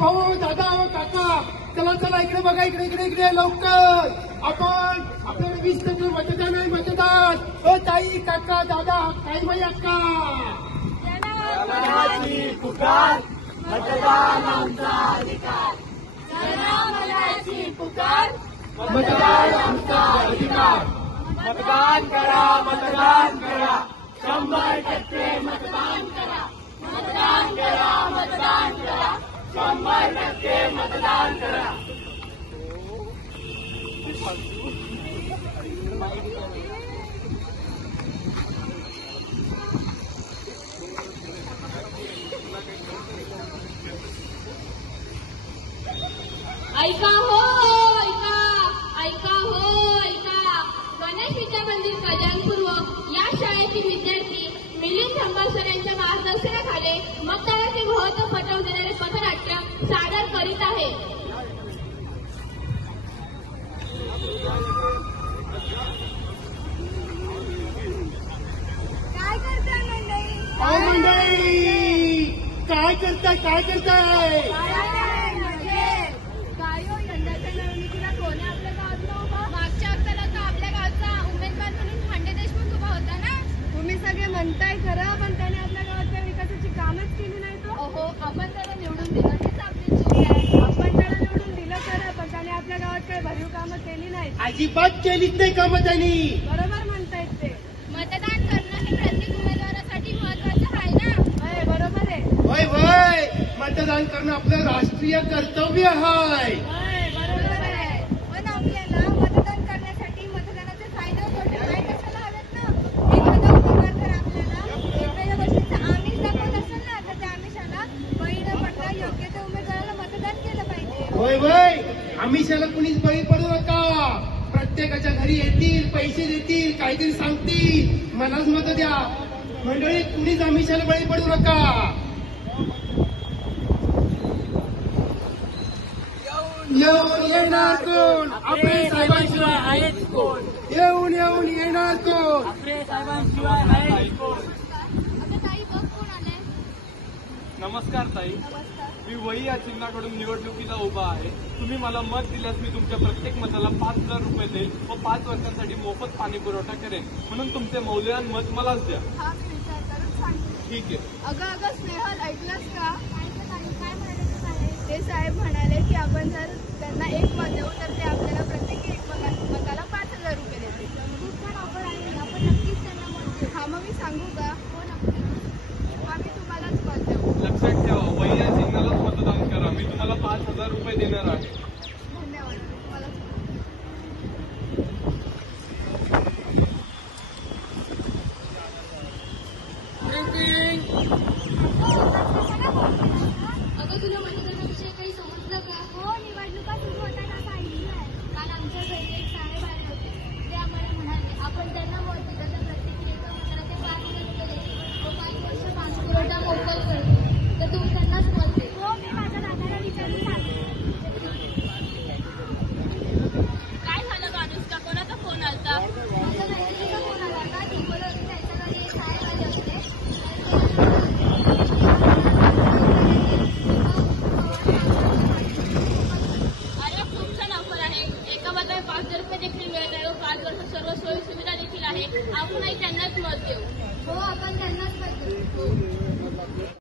भाऊ दादा हो काका चला चला इकडे बघा इकडे इकडे इकडे लवकर. आपण आपल्याला वीस टक्के मतदान आहे मतदान. हो ताई काका दादा काही बाई अक्का. मतदान आमचा अधिकार. मतदान करा मतदान करा. शंभर टक्के मतदान करा. मतदान करा मतदान करा. शंभर टक्के मतदान करा ऐका हो उभा होता ना तुम्ही सगळे म्हणताय खरं पण त्याने आपल्या गावाच्या विकासाची कामच केली नाही तो. अहो आपण त्याला निवडून दिलं हेच आपली चुकी आहे. आपण त्याला निवडून दिलं खरं पण त्याने आपल्या गावात काही भरीव कामं केली नाहीत. अजिबात केलीच नाही का मग त्यांनी. बरोबर म्हणतायत ते मतदान करणं हे प्रत्येक उमेदवारासाठी महत्वाचं आहे ना होय, बरोबर आहे वय वय मतदान करणं आपलं राष्ट्रीय कर्तव्य आहे होय, बरोबर आहे पण आपल्याला मतदान करण्यासाठी मतदानाचे फायदे व तोटे माहीत असायला हवेत ना एखादा उमेदवार जर आपल्याला एखाद्या गोष्टीचं आमिष दाखवत असेल ना तर त्या आमिषाला बळी न पडता योग्य त्या उमेदवाराला मतदान केलं पाहिजे. वय वय आमिषाला कुणीच बळी पडू नका. प्रत्येकाच्या घरी येतील पैसे देतील काहीतरी सांगतील. मलाच मत द्या. मंडळी कुणीच आमिषाला बळी पडू नका. येऊन येणार कोण? आपले साहेबांशिवाय आहेत कोण? येऊन येऊन येणार कोण? कोण? आलंय नमस्कार ताई. मी वही या चिन्हाकडून निवडणुकीला उभा आहे. तुम्ही मला मत दिल्यास मी तुमच्या प्रत्येक मताला पाच हजार रुपये देईल व पाच वर्षांसाठी मोफत पाणी पुरवठा करेन. म्हणून तुमचे मौल्यवान मत मलाच द्या. हा मी विचार करून सांगते. ठीक आहे. अगं अगं स्नेहल ऐकलंस का? काय म्हणाले ते साहेब म्हणाले की आपण जर त्यांना एक मत देऊ तर ते आपल्याला प्रत्येकी एक मका मताला पाच हजार रुपये देतील. आपण नक्कीच त्यांना मत देऊ हा मग मी सांगू का? हो नक्की. आम्ही तुम्हालाच मत देऊ लक्षात ठेवा वही या चिन्हालाच मतदान करा. मी तुम्हाला पाच हजार रुपये देणार आहे. नाही आम्ही नाही त्यांनाच मत देऊ हो आपण त्यांनाच मत देऊ